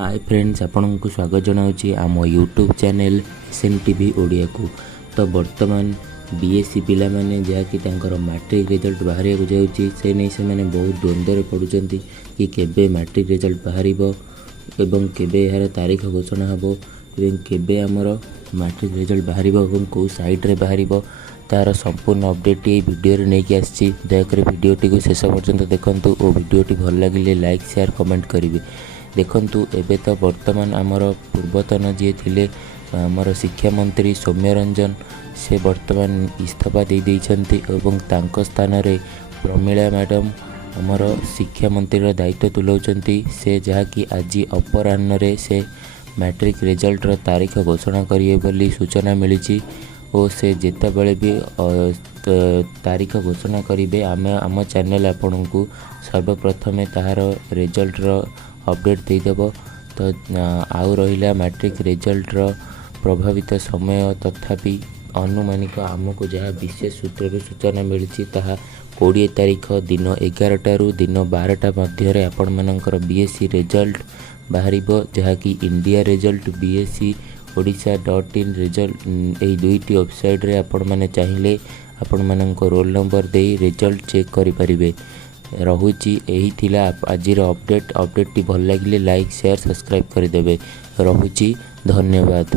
Hi friends, आपण को स्वागत जनाऊँगी आम यूट्यूब चैनल SNTV ओडिया को। तो बर्तमान बीएससी पिला माने जहाँकि मैट्रिक रिजल्ट बाहर जाऊँगी से नहीं से मैंने बहुत द्वंद्व पड़ुंट कि केबे मैट्रिक रिजल्ट बाहर एवं केबे यार तारीख घोषणा हेबो एवं केबे आमर मैट्रिक रिजल्ट बाहर कौ साइड्रे बाहर तार संपूर्ण अपडेट ये वीडियो नहीं कि आसी। दयाकोरी वीडियोटी को शेष पर्यंत देखूँ और वीडियोटी भल लगे लाइक शेयर कमेंट करेंगे। देखंतु एबे तो वर्तमान आमर पूर्वतन जी थिले आमर शिक्षा मंत्री सौम्य रंजन से वर्तमान इस्तीफा दे देइछन्ति एवं तांको स्थान रे प्रमीला मैडम आमर शिक्षा मंत्री दायित्व तुलाउछन्ति। से जहाँकि आज अपराह्न रे से मैट्रिक रिजल्ट रो तारीख घोषणा करिए बोली सूचना मिली और से जेतेबेले भी तारीख घोषणा करेंगे आम चैनल आपण को सर्वप्रथमे ताहार रिजल्ट रो अपडेट देदेव। तो आउ रहा मैट्रिक रिजल्ट रो प्रभावित समय तथापि अनुमानिक आमको जहाँ विशेष सूत्र सूचना मिली 20 तारीख दिन 11 दिन 12 मध्य आपण मानकर बीएससी रिजल्ट बाहर जहाँकि India result BSc odisha.in result यही दुईटी वेबसाइट रे आपण माने चाहिए आपण मानक रोल नंबर दे रिजल्ट चेक करें। रहुची यही थिला आजिर अपडेट टी भल लगे लाइक शेयर सब्सक्राइब करदेवे। रहुची धन्यवाद।